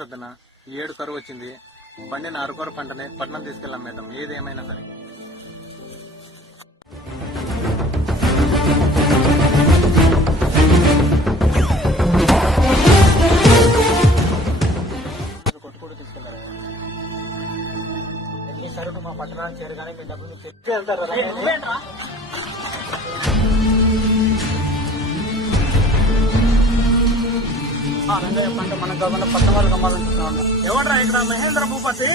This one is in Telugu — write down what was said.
సద్దన ఈ ఏడు కరువు వచ్చింది. పండిన అరకొర పంటని పట్నం తీసుకెళ్ళి అమ్మేద్దాం, ఏదేమైనా సరే. కొట్టుకోడు తీసుకెళ్లారు. సరుకు మా పట్టణానికి చేరగానే మీ డబ్బులు చెప్పి వెళ్తారు. పంట మన గవర్నమెంట్ పట్టణాలు కమ్మాలనుకుంటున్నాను. ఎవడ్రా ఇక్కడ మహేంద్ర భూపతి?